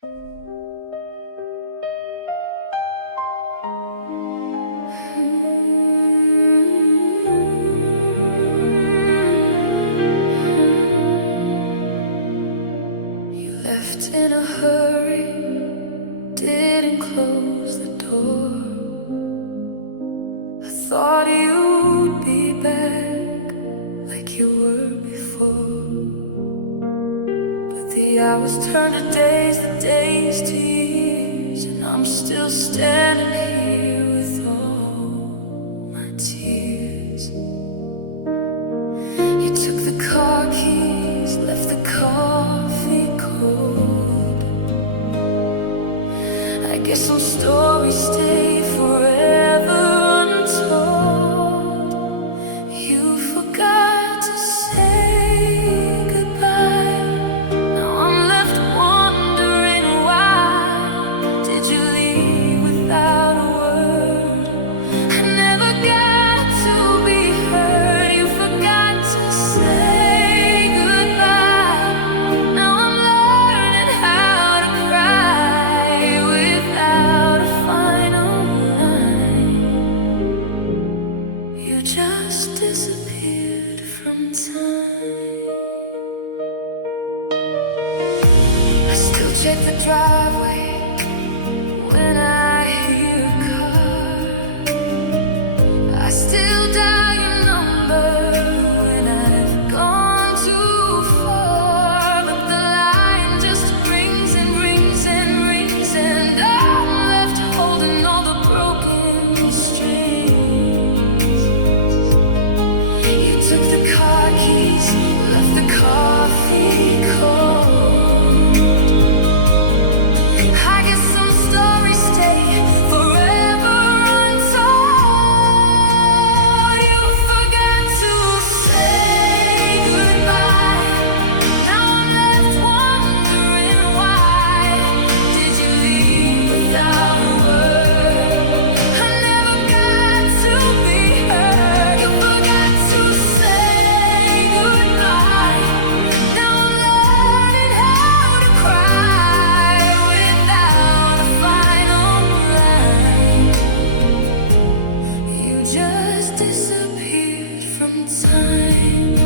You left in a hurry, didn't close the door. I thought you'd be back like you were before, but the hours turn to days, the days to years, and I'm still standing here with all my tears. You took the car keys, left the coffee cold. I guess some stories stay forever untold. You forgot to say goodbye. Now I'm left wondering why. Did you leave without a word? I never got to be heard. You forgot to say goodbye. Now I'm learning how to cry without a final line. You just disappeared from time. I still check the driveway when I hear a car. I still dial your number when I've gone too far. But the line just rings and rings and rings, and I'm left holding all the broken strings. You took the car keys, left the coffee cold. I guess some stories stay forever untold. You forgot to say goodbye. Now I'm left wondering why. Did you leave without a word? I never got to be heard. You forgot to say goodbye. Now I'm learning how to cry without a final line. You just disappeared from time.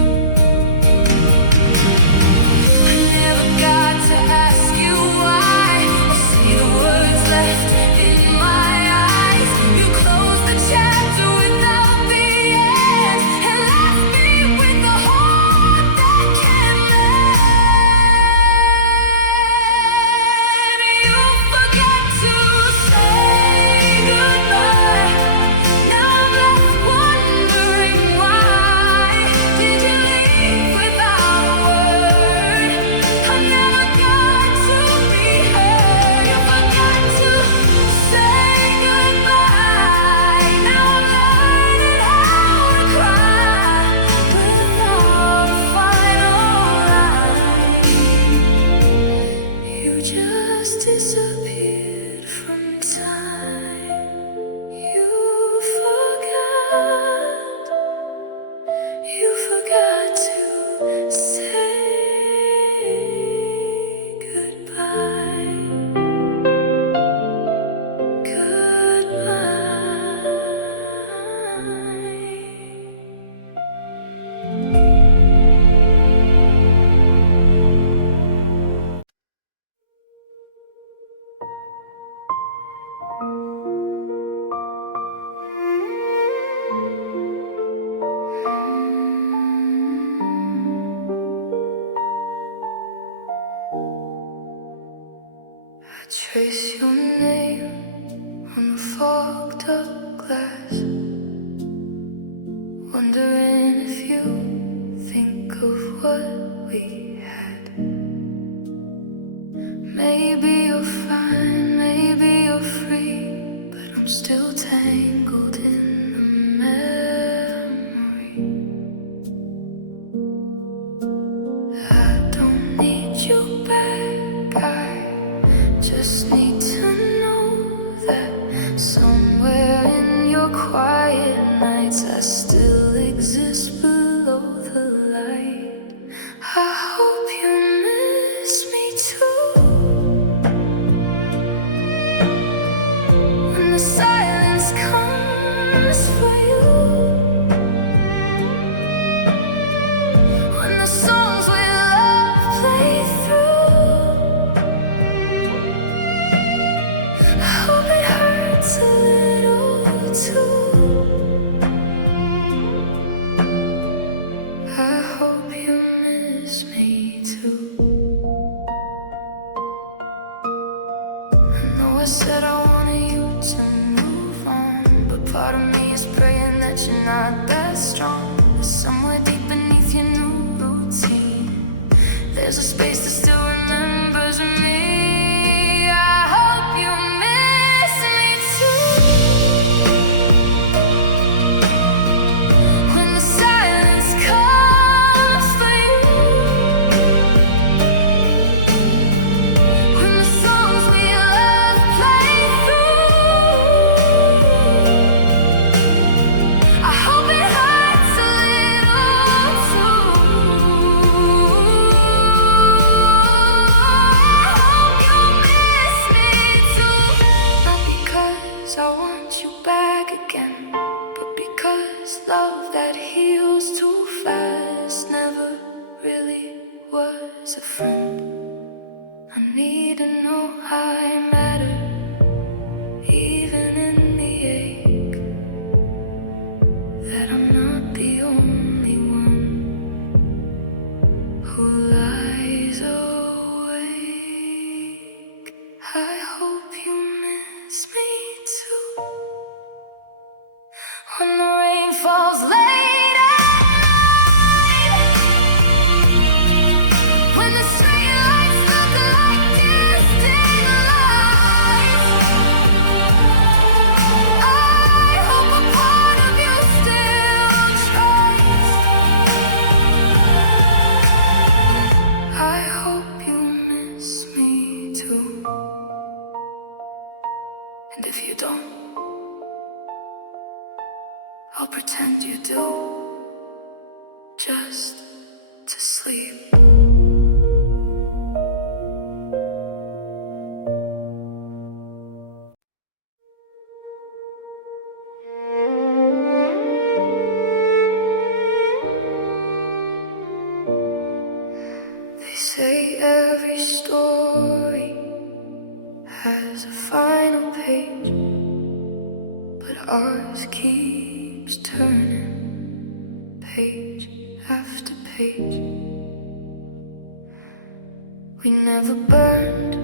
I never got to ask you why, or see the words left in my eyes. You closed the chapter without the end, and left me with the heart that can't mend. You forgot to say goodbye. Now I'm left wondering why. Did you leave without a word? I never got to be heard. You forgot to say goodbye. Now I'm learning how to cry without a final line. You just disappeared from time. You forgot to say goodbye. I trace your name on the fogged up glass, wondering if you think of what we had. Maybe you're fine, maybe you're free, but I'm still tangled in the memory. I don't need you back, I just need to know that somewhere in your quiet nights I still exist below the light. I hope you miss me too. I said I wanted you to move on, but part of me is praying that you're not that strong. There's somewhere deep beneath your new routine, there's a space that still remembers me. I hope you miss me too. When the silence comes for you, when the songs we love play through, I hope it hurts a little too. I hope you miss me too. Not because I want you back again, but because love that heals too fast never really was a friend. I need to know I matter, even in the ache, that I'm not the only one who lies awake. I hope you miss me too. When the rain falls late at night, when the street lights look like distant lights, I hope a part of you still tries. I hope you miss me too. And if you don't, I'll pretend you do, just to sleep. They say every story has a final page, but ours keeps turning page after page. We never burned,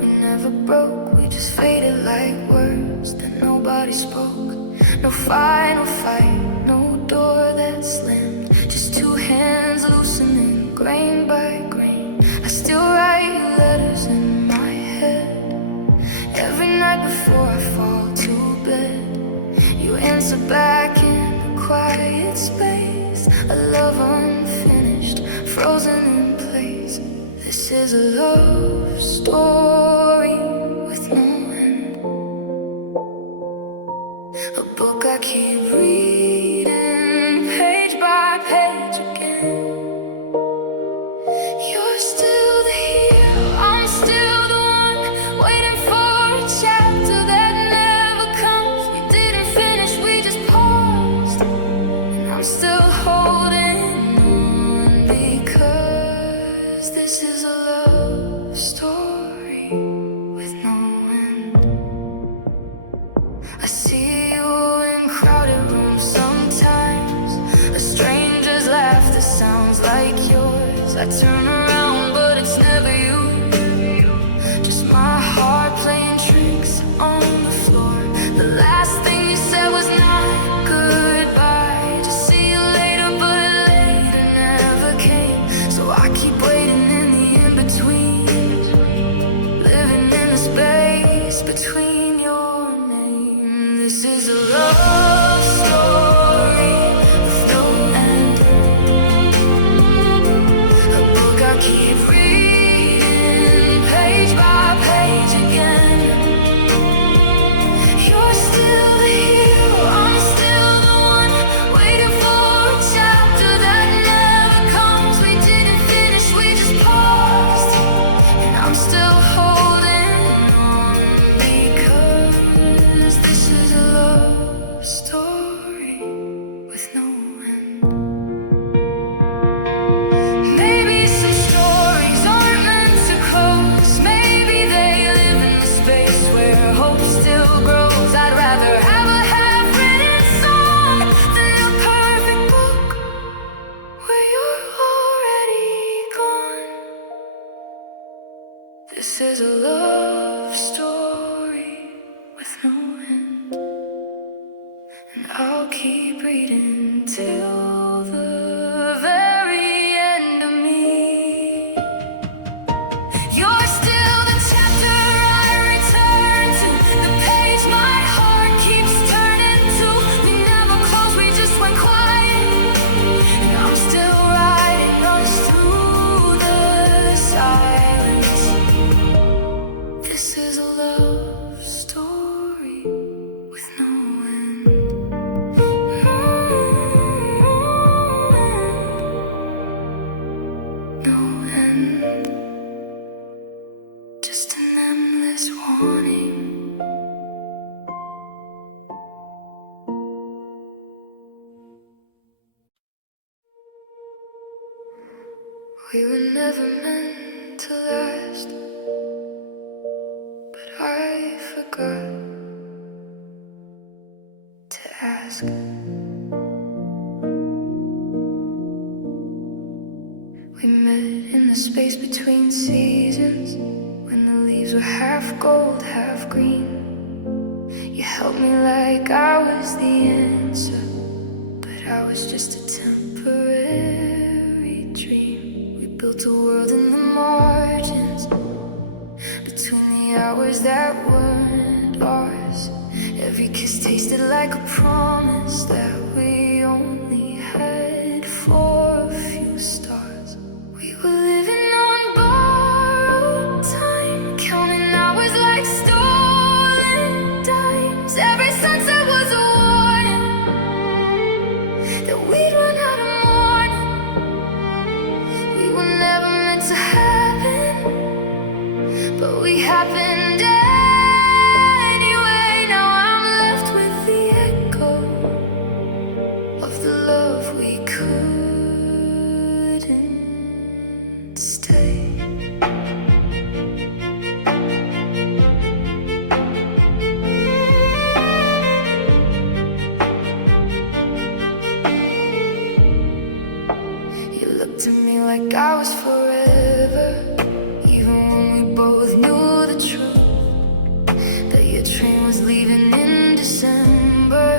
we never broke, we just faded like words that nobody spoke. No final fight, no door that slammed, just two hands loosening grain by grain. I still write letters in my head every night before I fall to bed. You answer back in the quiet space, a love unfinished, frozen in place. This is a love story with no end, a book I keep reading page by page again. You're still the hero, I'm still the one waiting for a chapter that never comes. We didn't finish, we just paused, and I'm still holding on because this is a love story with no end. I see you in crowded rooms sometimes, a stranger's laughter sounds like yours. I turn around but it's never you, just my heart playing tricks on the floor. The last thing you said was not goodbye, just see you later, but later never came. So I keep waiting in the in-between, living in the space between your name. This is a love story with no end, a book I keep reading page by page again. You're still the hero, I'm still the one waiting for a chapter that never comes. We didn't finish, we just paused, and I'm still holding on because this is a love story with no end. Maybe some stories aren't meant to close, maybe they live in the space where hope still grows. I'd rather have a half-written song than a perfect book where you're already gone. This is a love story reading till the very end of me. You're still the chapter I return to, the page my heart keeps turning to. We never closed, we just went quiet, and I'm still writing us through the silence. This is a love story with no end. No end. Just an endless warning. We were never meant to last, but I forgot to ask. We met in the space between seasons, when the leaves were half gold, half green. You held me like I was the answer, but I was just a temporary dream. We built a world in the margins, between the hours that weren't ours. Every kiss tasted like a promise that we only had for a few stars. We were living on borrowed time, counting hours like stolen dimes. Every sunset was a warning that we'd run out of morning. We were never meant to happen, but we happened anyway. Now I'm left with the echo of the love we couldn't stay. You looked at me like I was forever, even when we both knew the truth, that your train was leaving in December,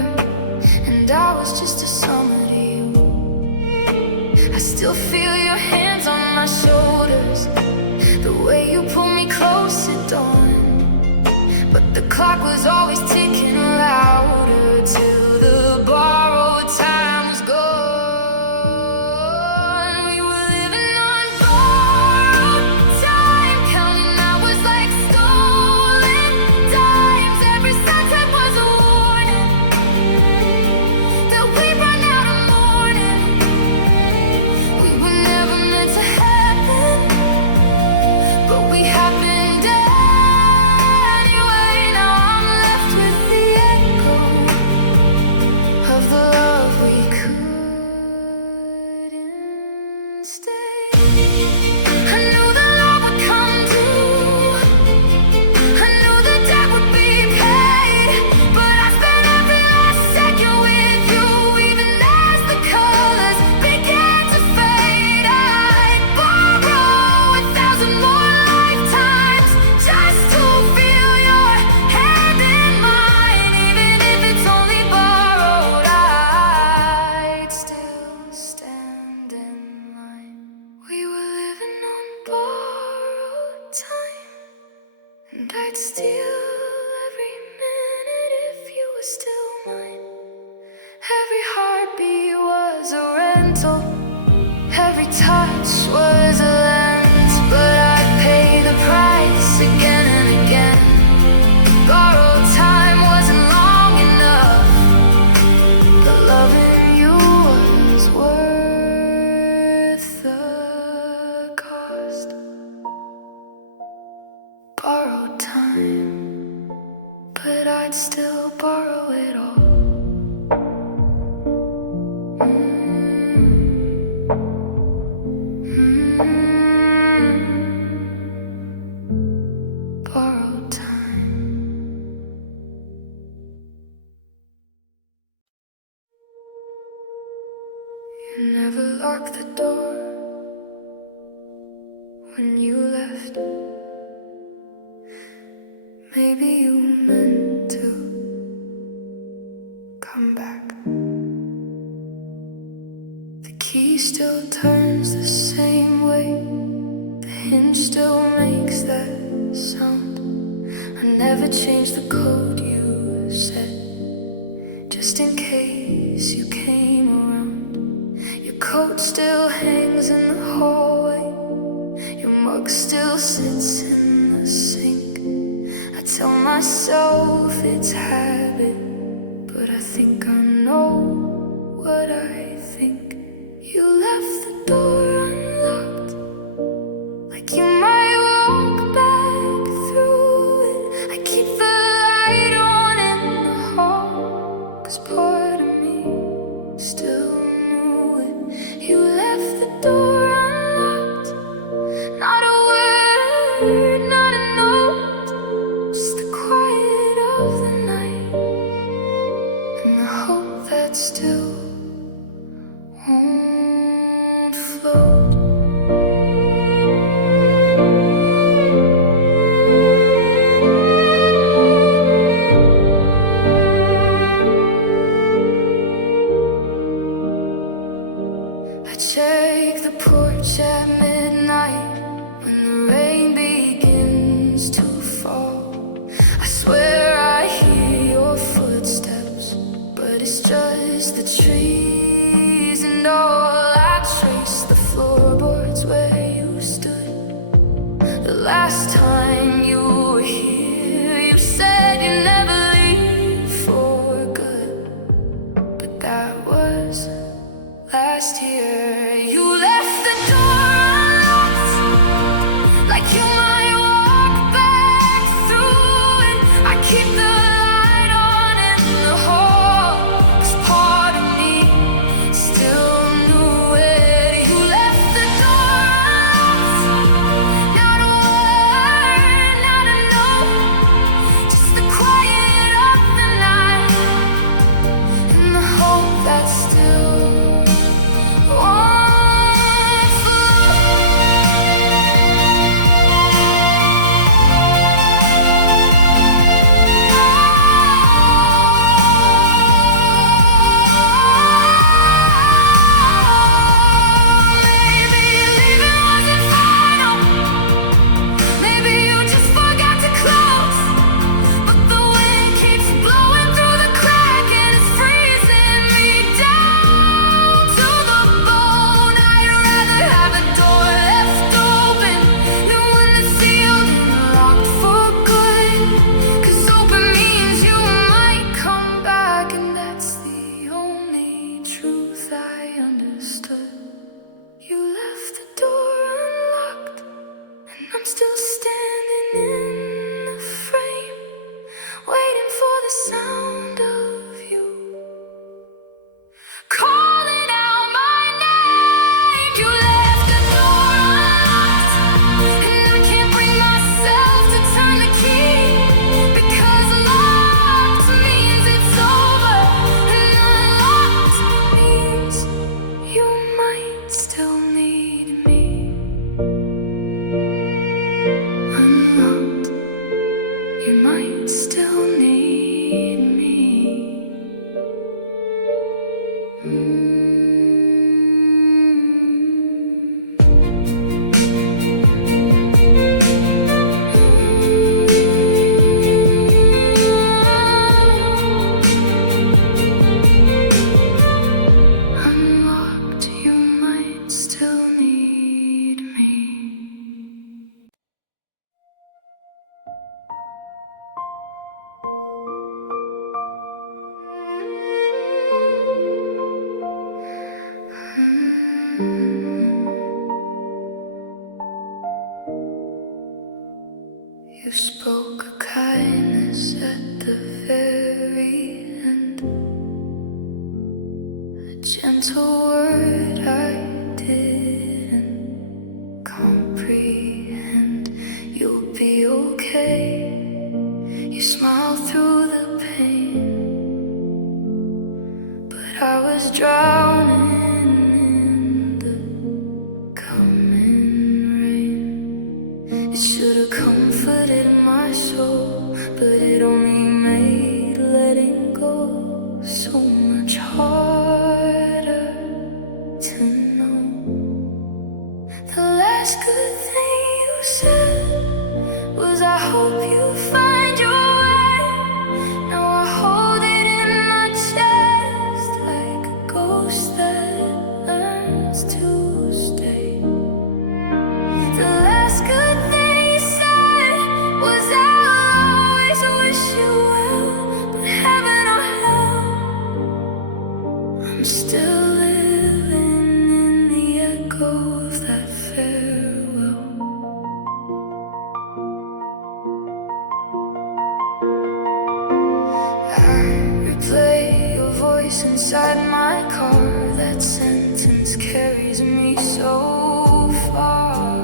and I was just a summer to you. I still feel your hands on my shoulders, the way you pull me close at dawn. But the clock was always ticking louder till the borrowed time was gone. We were living on borrowed time, counting hours like stolen dimes. Every sunset was a warning that we'd run out of morning. We were never meant to happen, but we happened anyway. Now I'm left with the echo of the love we couldn't stay. I knew the love would come due, I knew the debt would be paid, but I spent every last second with you, even as the colors began to fade. I borrow 1,000 more lifetimes just to feel your hand in mine. Even if it's only borrowed, I'd still stand in line. We were living on borrowed time, and I'd steal every minute if you were still mine. Every heartbeat was a rental, every touch was a lens, but I'd pay the price again and again. Borrowed time wasn't long enough, but loving you was worth the cost. Borrowed time, but I'd still borrow it all. Borrowed time. You never locked the door when you left. Maybe you meant to come back. never change the code you set, just in case you came around. Your coat still hangs in the hallway, your mug still sits in the sink. I tell myself it's habit, but I think I know what I think. You left the door unlocked, like you might walk back through it. I keep the light on in the hall, 'cause part of me still knew it. You left the door unlocked, not a word, not a note, just the quiet of the night, and the hope that still won't float. I check the porch at midnight when the rain begins to fall. I swear I hear your footsteps, but it's just the trees, and all I trace the floorboards where you stood the last time you were here. You said you'd never leave for good, but that was last year. You left the door unlocked, like you might walk back through it. I keep the light on in the hall, 'cause part of me still knew it. You left the door unlocked, not a word, not a note, just the quiet of the night, and the hope that still won't Maybe leaving wasn't final, maybe you just forgot to close, but the wind keeps blowing through the crack and it's freezing me down to the bone. I'd rather have a door left open than one that's sealed and locked for good, 'cause open means you might come back, and that's the only truth I understood. You left the door unlocked, and I'm still standing in the frame, waiting for the sound of you calling out my name. You left the door unlocked, and I can't bring myself to turn the key, because locked means it's over, and unlocked means you might still need me. Unlocked, you might still need me. Unlocked, you might still need me. You spoke of kindness at the very end, a gentle word I didn't comprehend. You'll be okay. You smiled through the pain, but I was drowning in the coming rain. It should have comforted my soul, but it only made letting go so much harder. replay your voice inside my car. That sentence carries me so far.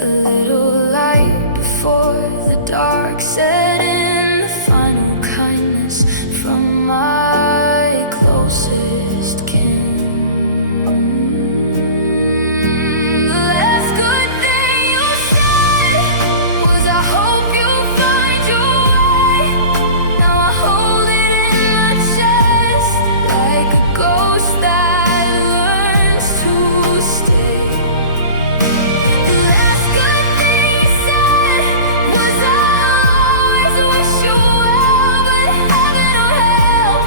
A little light before the dark set in, the final kindness from my closest kin. The last good thing you said was, I hope you find your way. Now I hold it in my chest like a ghost that learns to stay. The last good thing you said was, I always wish you well, but heaven or hell,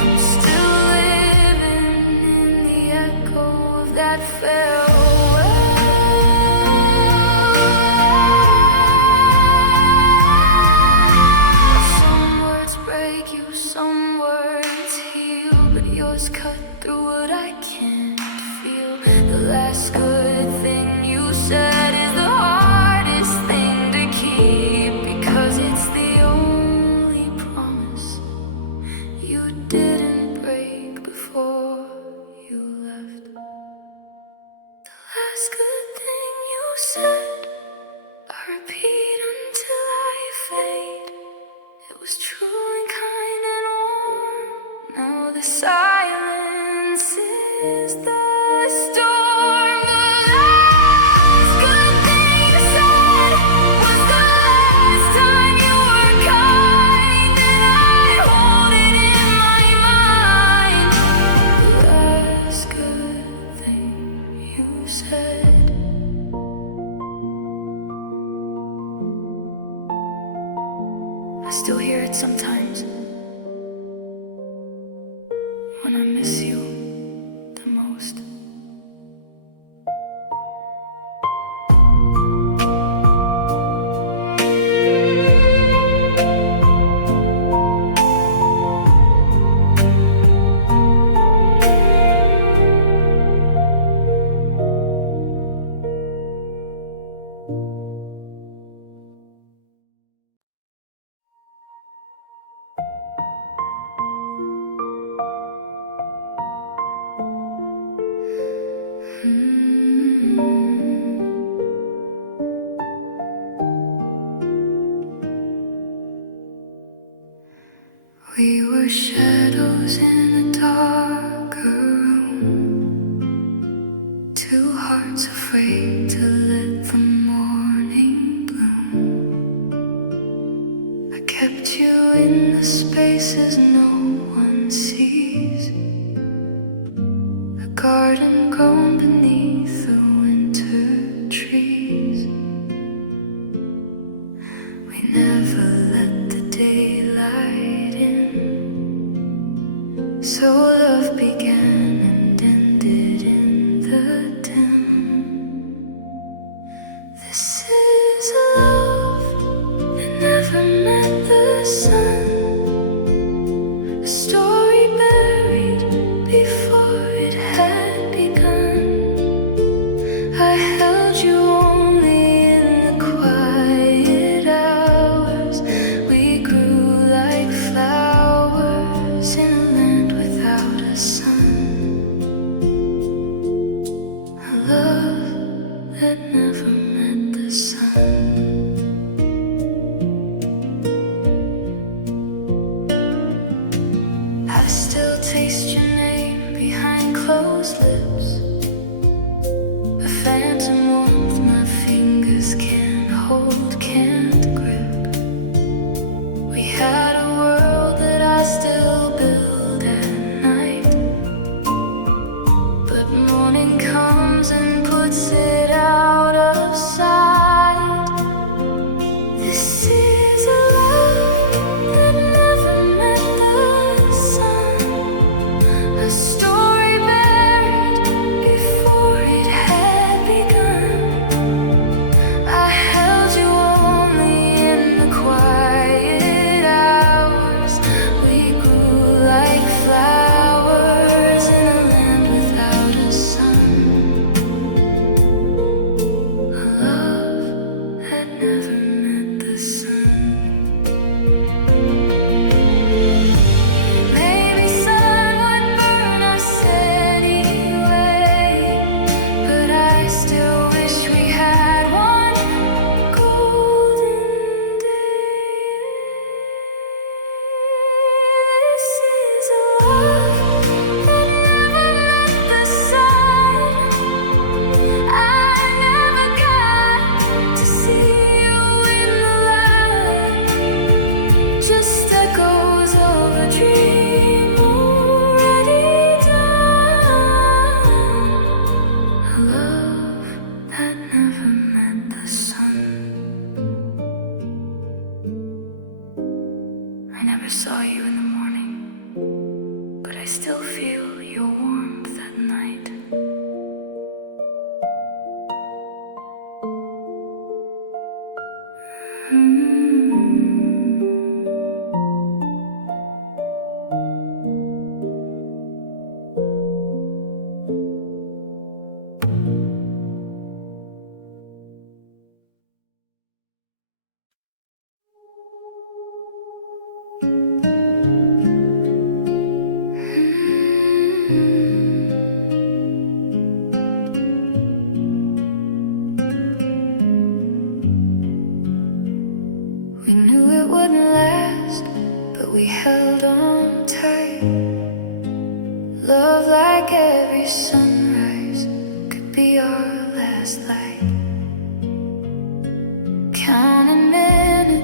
I'm still living in the echo of that farewell. Some words break you, some words heal, but yours cut through what I can't feel. The last good thing you said is the hardest thing to keep, because it's the only promise you didn't break before you left. The last good thing you said, I repeat until I fade. It was true and kind and warm. Now the silence is the storm. The last good thing you said was the last time you were kind, and I hold it in my mind. The last good thing you said. I still hear it sometimes when I miss you the most. We were shadows in a darker room, two hearts afraid to let the morning bloom. I kept you in the spaces no one sees, a garden grown beneath the winter trees. We never let the daylight in, so love began and ended in the dim. This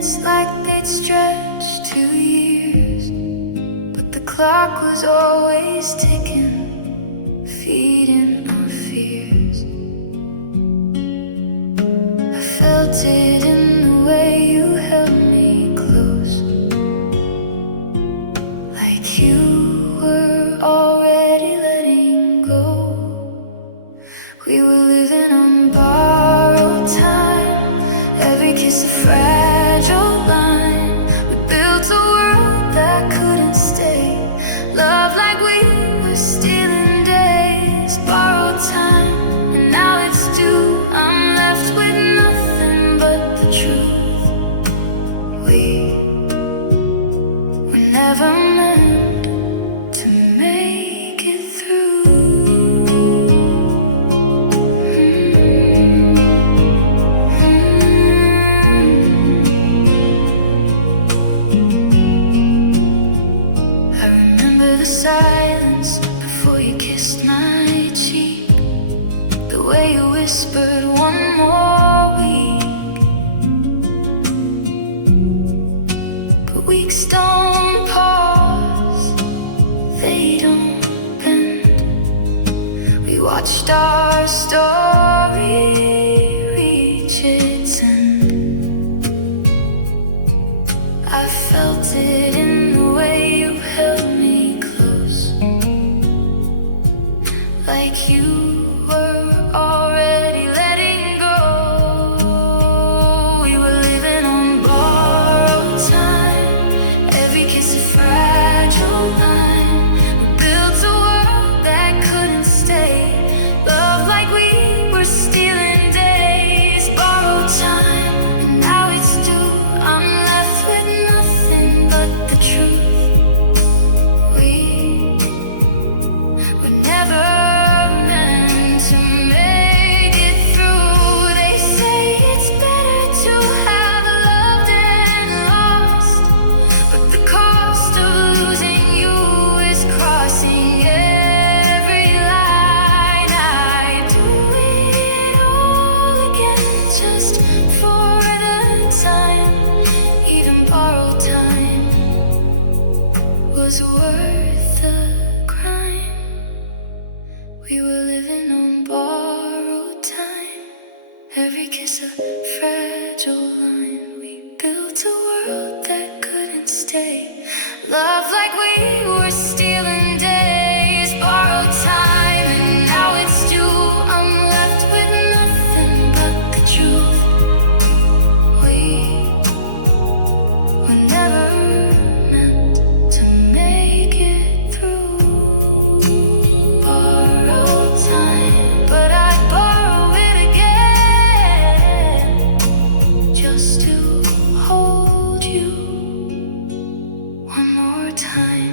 minutes like they'd stretch to years, but the clock was always ticking, feeding our fears. I felt it in the way you held me close, like you were already letting go. We were living on borrowed time, every kiss a fragile line. We built a world that couldn't stay, love like we were stealing days, borrowed time, and now it's due. I'm left with nothing but the truth. We were never meant to make it through. I remember the silence before you kissed my cheek, the way you whispered one more week. But weeks don't pause, they don't bend. We watched our story reach its end. I felt it in the way you held me close, like you were already letting go. We were living on borrowed time, every kiss a fragile line. We built a world that couldn't stay, love like we were stealing days, borrowed time, and now it's due. I'm left with nothing but the truth. We were never meant to make it through. They say it's better to have loved and lost, but the cost of losing you is crossing every line. I'd do it all again just for the time. Even borrowed time was worth the crime. We were living on borrowed time, every kiss a fragile line. We built a world that couldn't stay, love like we were stealing days, borrowed time, and now it's due. I'm left with nothing but the truth. We were never meant to make it through. Borrowed time, but I'd borrow it again just to hold you one more time.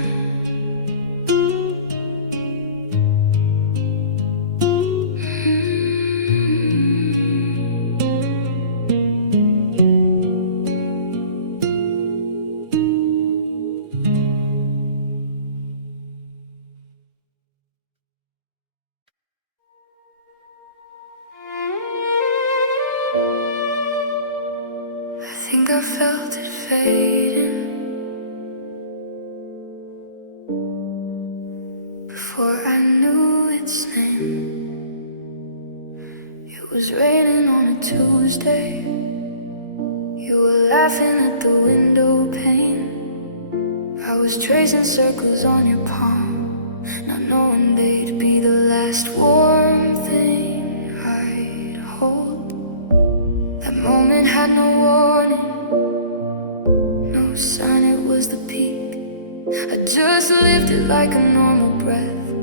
I think I felt it fading before I knew its name. It was raining on a Tuesday. You were laughing at the window pane. I was tracing circles on your palm, not knowing they'd be the last warm thing I'd hold. That moment had no warning, no sign it was the peak. I just lived it like a normal breath,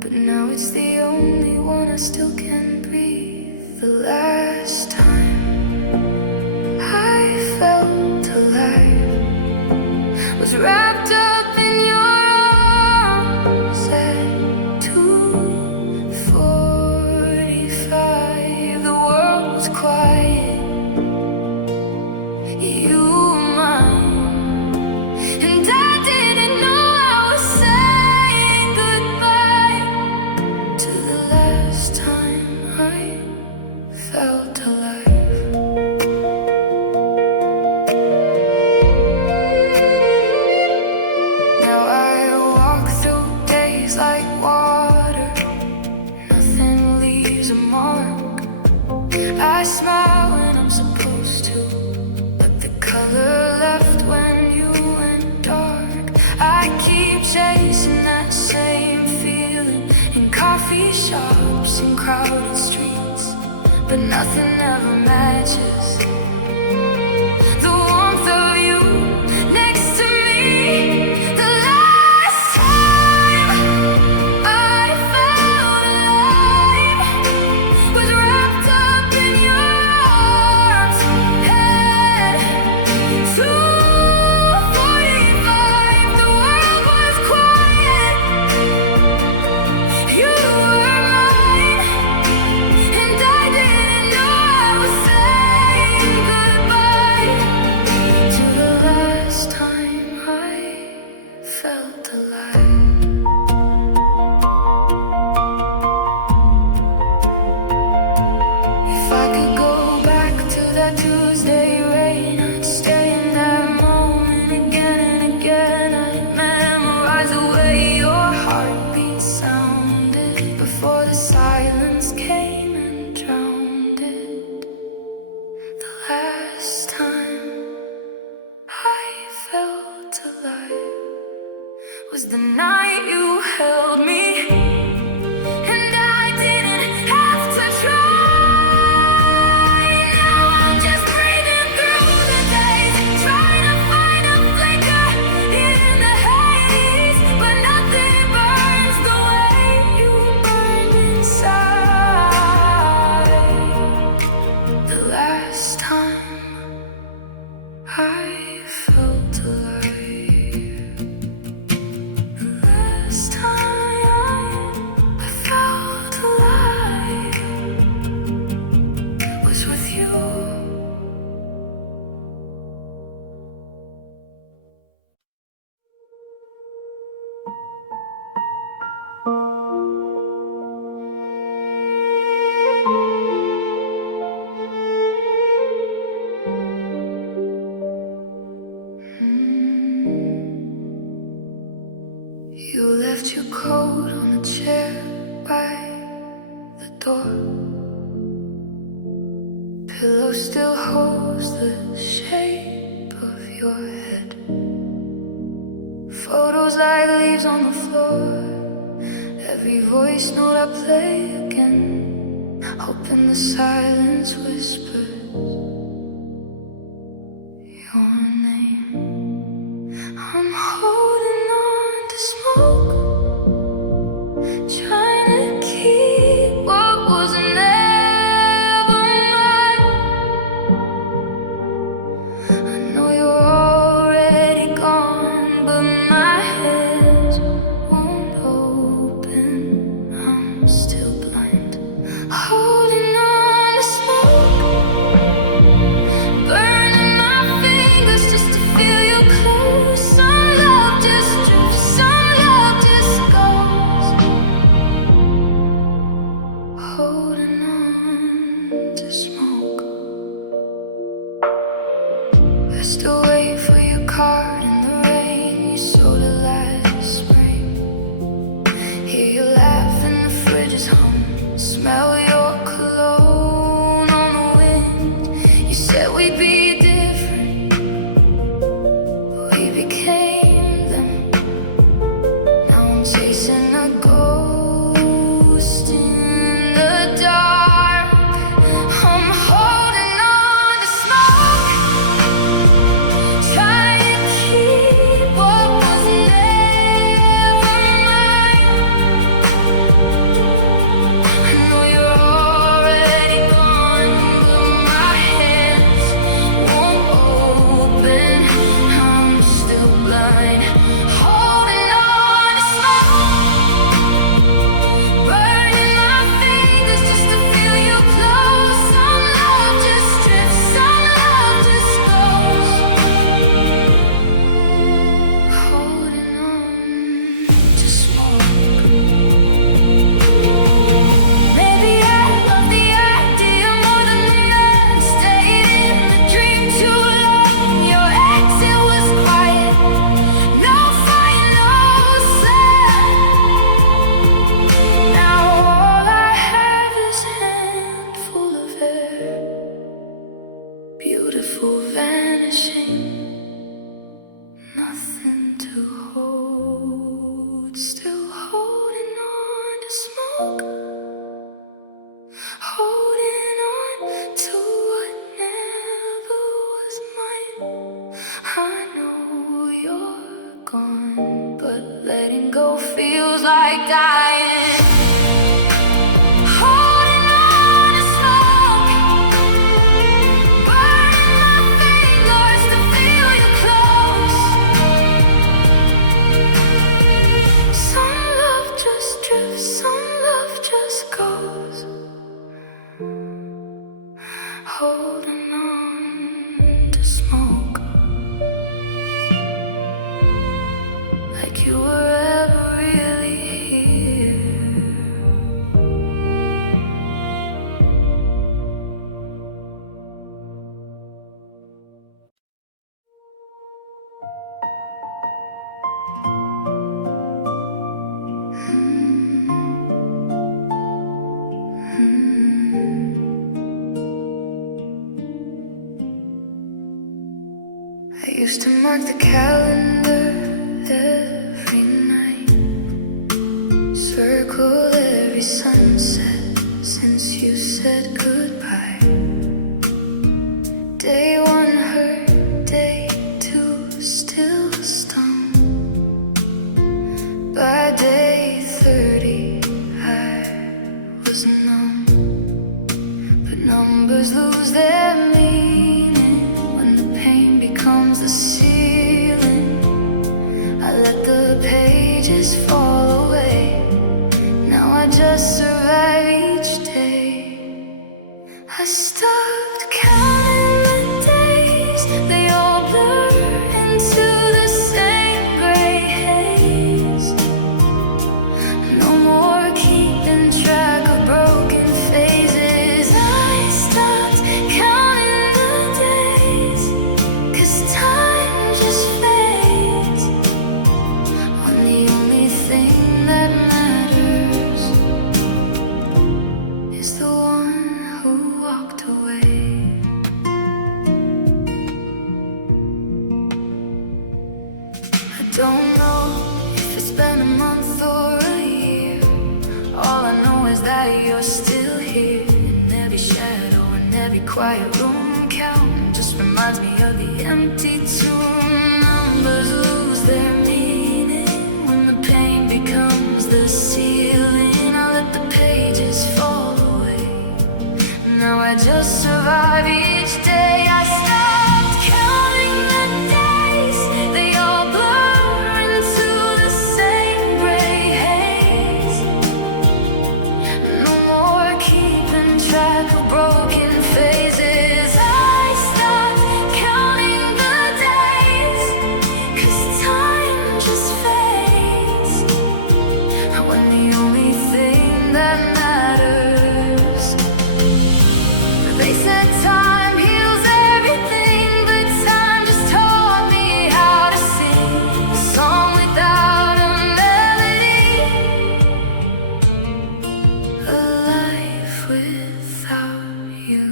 but now it's the only one I still can breathe. The last time I felt alive was wrapped up in your arms at 2:45. The world was quiet, you were mine, and I didn't know I was saying goodbye to the last time I felt alive. I smile when I'm supposed to, but the color left when you went dark. I keep chasing that same feeling in coffee shops and crowded streets, but nothing ever matches the warmth of you next to me. The last time I felt alive was wrapped up in your arms. Head 2:45, the world was quiet. You were mine, and I didn't know I was saying goodbye to the last time I felt alive. If I could go back to that Tuesday rain, I'd stay in that moment again and again. I'd memorize the way your heartbeat sounded before the silence came and drowned it. The last time I felt alive was the night you held me, and I didn't have to try. Now I'm just breathing through the days, trying to find a flicker in the haze, but nothing burns the way you burn inside. The last time I felt alive, the last time I felt alive was with you. You left your coat on a chair by the door. Pillow still holds the shape of your head. Photos like leaves on the floor. Every voice note I play again, hoping the silence whispers your name. I'm holding on to smoke, trying to keep what was never mine. I know you're already gone, but my hands won't open. I'm still blind, holding on to smoke, burning my fingers just to feel you close. Some love just drifts, some love just goes. Holding on to smoke. I still wait for your car in the rain. You sold it last spring. Hear you laugh and the fridge is home. Smell your cologne on the wind. You said we'd be different, but we became them. Now I'm chasing a ghost in the dark. I'm holding on to smoke, like dying. Holding on to smoke, burning my fingers to feel you close. Some love just drifts, some love just goes. Holding on to smoke, like you were ever really here. I used to mark the calendar every night, circle every sunset since you said goodbye. Day one hurt, day two still stung. By day 30 I was numb, but numbers lose their meaning when the pain becomes the ceiling. I let the pages fall away. Now I just survive each day. I stopped counting the days. They all blur into the same gray haze. No more keeping track of broken phases. I stopped counting the days, 'cause time just fades when the only thing that matters is the one who walked away. I don't know if it's been a month or a year. All I know is that you're still here, and every shadow and every quiet room count just reminds me of the empty tomb. Numbers lose their meaning when the pain becomes the ceiling. I let the pages fall away. Now I just survive each day. I stopped counting the days. They all blur into the same gray haze. No more keeping track of broken phases. I stopped counting the days, 'cause time just fades when the only thing that matters. They said time heals everything, but time just taught me how to sing a song without a melody, a life without you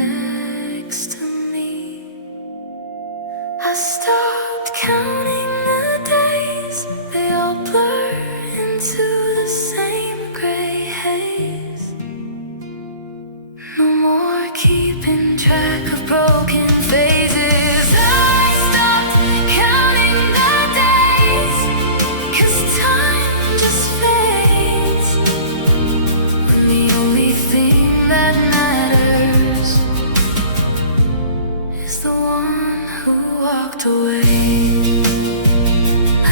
next to me. I stopped counting the days. They all blur into the same gray haze. No more keeping track of broken phases. I stopped counting the days, 'cause time just fades when the only thing that matters is the one who walked away.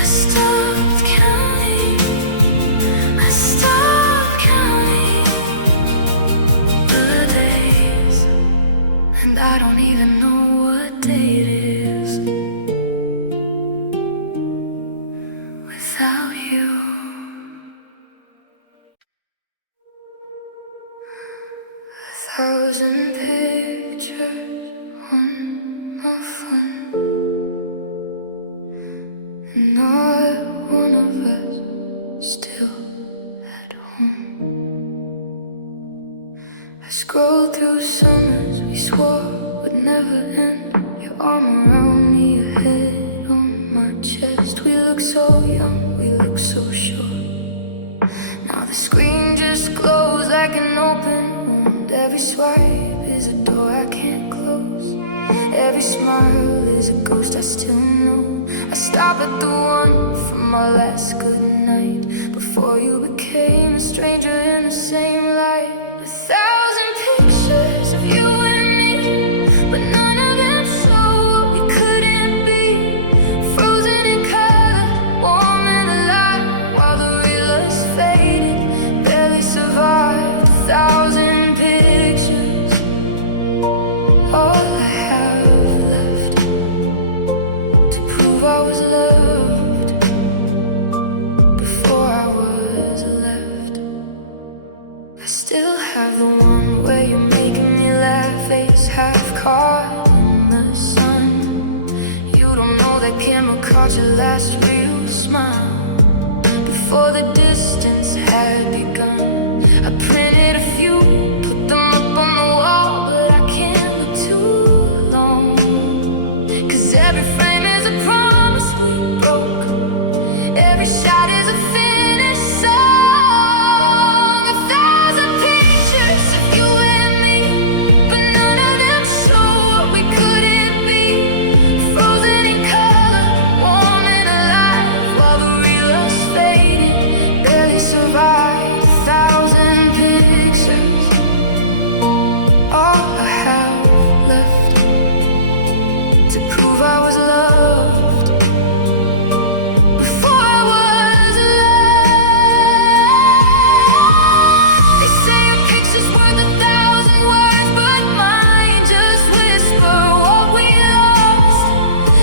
I stopped counting, I stopped counting the days, and I don't even know what day it is without you. A thousand pictures on my phone, not one of us still at home. I scroll through summers we swore would never end. Your arm around me, your head on my chest. We look so young, we look so sure. Now the screen just glows like an open wound. Every swipe is a door I can't close. Every smile is a ghost I still know. I stop at the one from my last good night. night before you became a stranger in the same light. 1,000 pictures of you and me, but none of them show what we couldn't be. Frozen in color, warm and alive, while the real us faded, barely survived. 1,000 pictures, all I have left to prove I was loved before I was left. I still have the one where you're making me laugh, face half caught in the sun. You don't know that camera caught your last real smile before the distance had begun. I printed a few, put them up on the wall, but I can't look too long, 'cause every frame is a promise we broke, every shot is a finished song. 1,000 pictures of you and me, but none of them show what we couldn't be. Frozen in color, warm and alive, while the real us faded, barely survived. 1,000 pictures, all I have left to prove I was loved before I was loved. They say a picture's worth 1,000 words, but mine just whisper what we lost.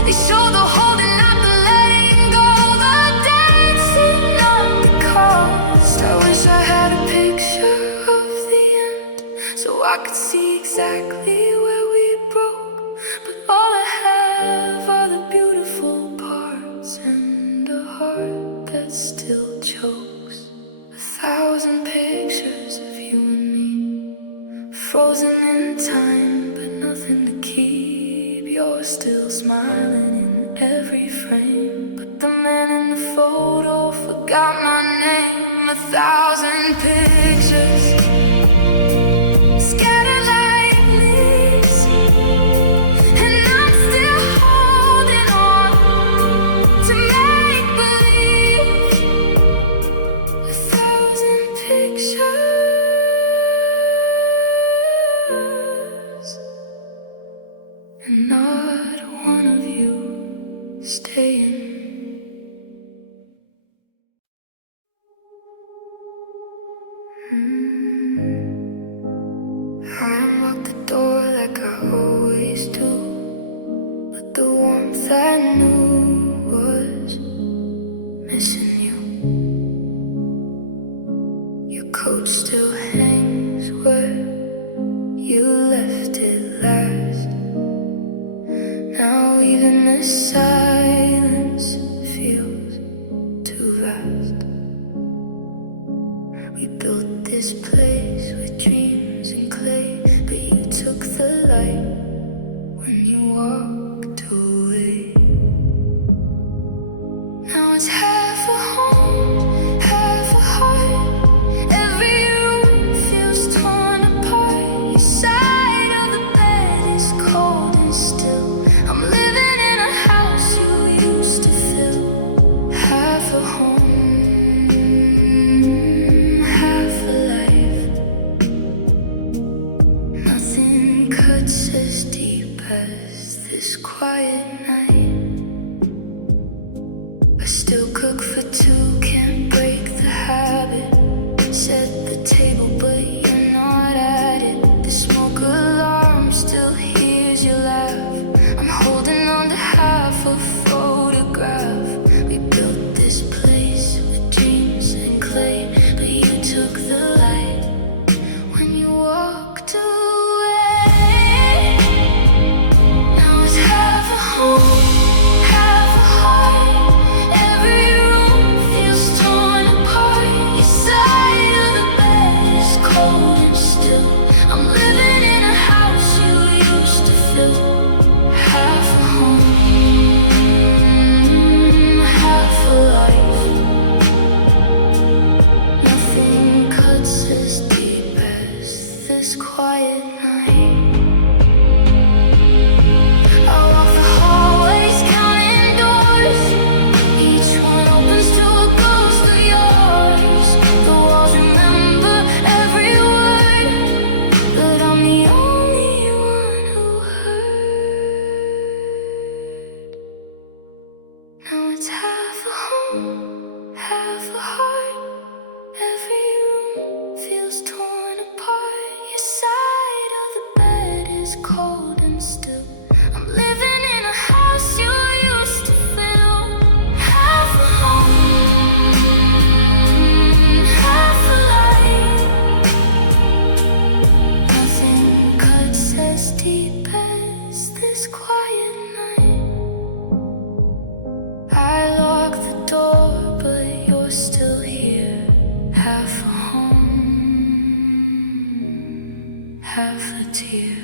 They show the holding, not the letting go, the dancing, not the cost. I wish I had a picture of the end, so I could see exactly where we broke. But all I have are the beautiful parts and a heart that still chokes. 1,000 pictures of you and me, frozen in time, but nothing to keep. You're still smiling in every frame, but the man in the photo forgot my name. 1,000 pictures scattered like leaves, and I'm still holding on to make believe. 1,000 pictures, and not one of you staying. I unlocked the door like I always do, but the warmth I knew was missing you. Your coat still hangs where you left it last. Now even the silence feels too vast. We built this place with dreams and clay, but you took the light when you walked away. Now it's half a home, half a heart. Every room feels torn apart. Your side of the bed is cold and still. I'm living in a house you used to fill. Half a home, half a life. Nothing cuts as deep as this quiet night. I still cook for two, can't break the habit. Set the table, but you're not at it. The smoke alarm still hears you laugh. I'm holding on to half a photograph. We built this place with dreams and clay, but you took the light when you walked away. Now it's half a home, here.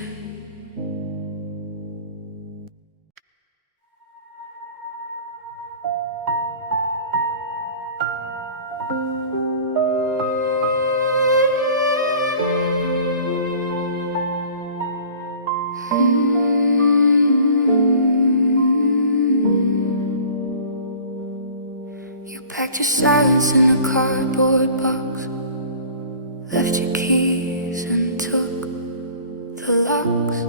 You packed your silence in a cardboard box, left your keys and took the locks.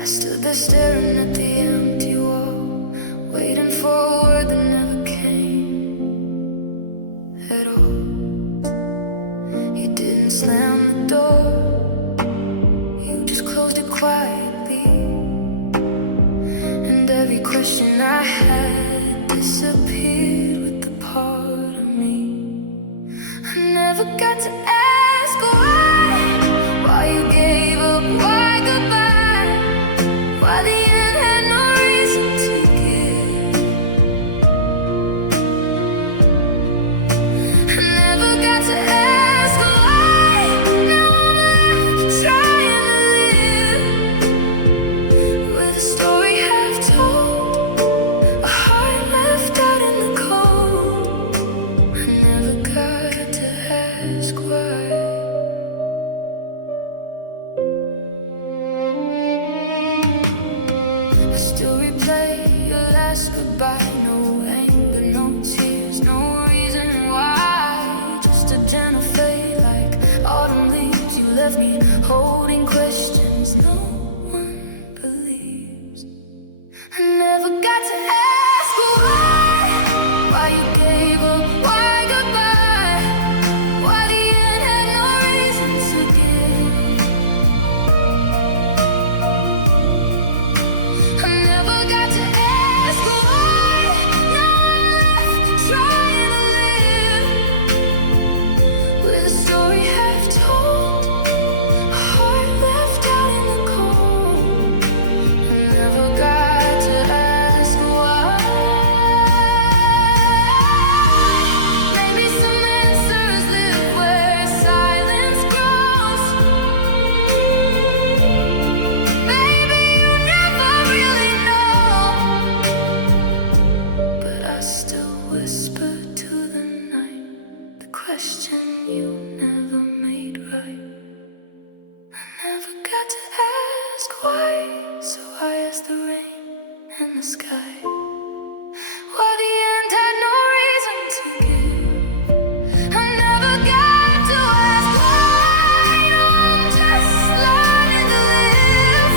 I stood there staring at the empty wall, waiting for a word that never came at all. You didn't slam the door, you just closed it quietly. And every question I had disappeared with the part of me I never got to ask why you gave up, why goodbye, why the end had no reason to give. I never got to ask why. Now I'm left trying to live with a story half told, a heart left out in the cold. I never got to ask why. I still replay your last goodbye. No anger, no tears, no reason why. Just a gentle fade like autumn leaves. You left me holding questions no one believes. I never got to ask why you gave up, why goodbye, why the end had no reason to give. I never got to ask why. Now I'm left trying to live with a story half told, a heart left out in the cold. I never got to ask why. Maybe some answers live where silence grows. Maybe you never really know, but I still whisper to the night the question you never made right. I never got to ask why, so I asked the rain and the sky why the end had no reason to give. I never got to ask why. No, I'm just learning to live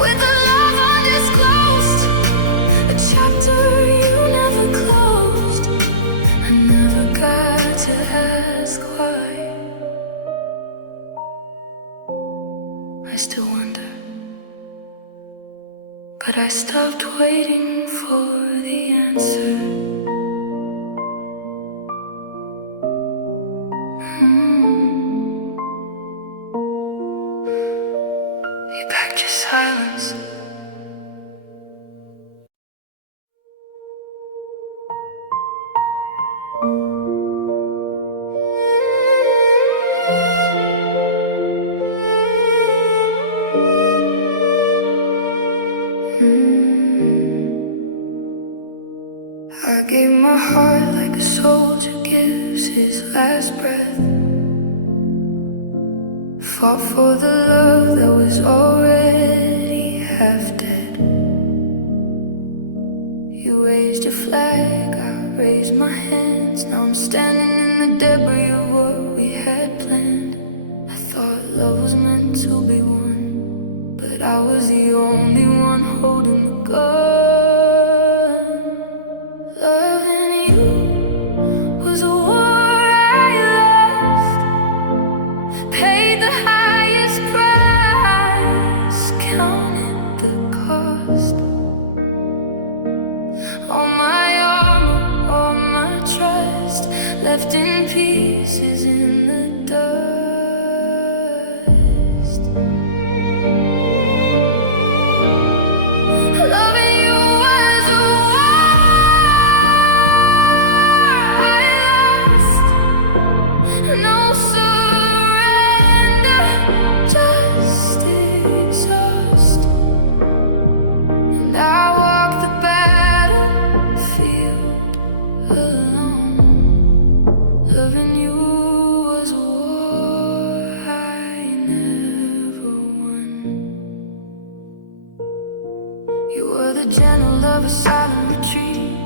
with a love undisclosed, a chapter you never closed. I never got to ask why. I still wonder, but I stopped waiting for the answer. You packed your silence. I gave my heart like a soldier gives his last breath. Fought for the love that was already half dead. You raised your flag, I raised my hands. Now I'm standing in the debris of what we had planned. I thought love was meant to be won, but I was the only one holding the gun. Loving you was a war I lost, paid the highest price, counted the cost. All my armor, all my trust, left in pieces in the dust. Loving you was a war I lost, no surrender. a silent retreat,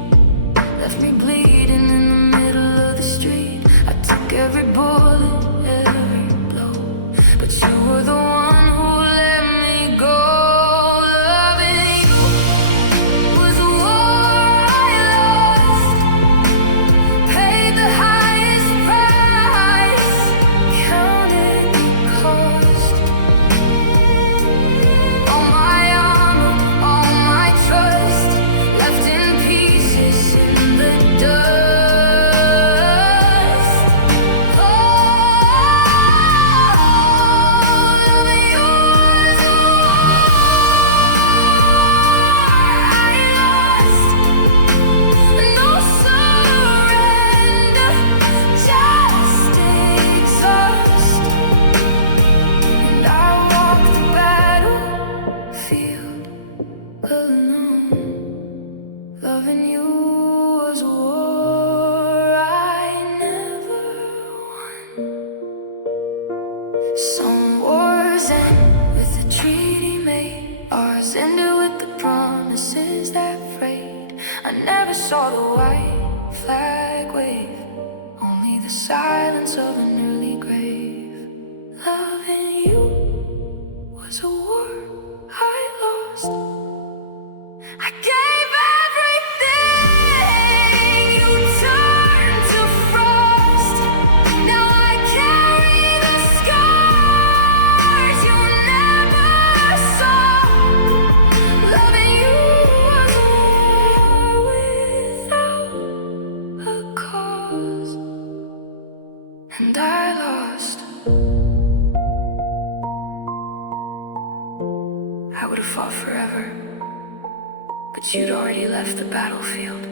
left me bleeding in the middle of the street. I took every bullet, every blow, but you were the one who let me go. Loving you was a war I lost, paid the highest price, counted the cost. All my armor, all my trust, left in pieces in the dust. Oh, loving you was a war I lost. No surrender, just exhaust. And I walked the battlefield alone. Loving you was a war I never won. Some wars end with a treaty made, ours ended with the promises that frayed. I never saw the white flag wave, only the silence of an early grave. Loving you was a war I lost. I gave everything, you turned to frost. Now I carry the scars you never saw. Loving you was a war without a cause, and I lost. I would have fought forever, but you'd already left the battlefield.